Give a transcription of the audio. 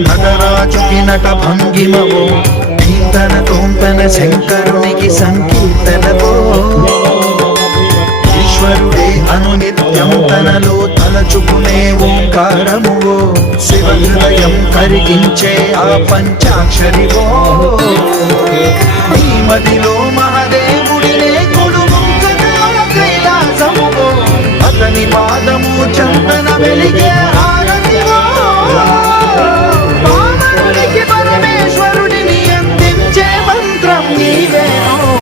నటరాజుకి నట భంగిమవో కీర్తన తోంతన శంకరునికి సంకీర్తనవో ఈశ్వరుడే అనునిత్యం తనలో తలచుకునే ఓంకారమువో శివ హృదయం కరిగించే ఆ పంచాక్షరివో నీ మదిలో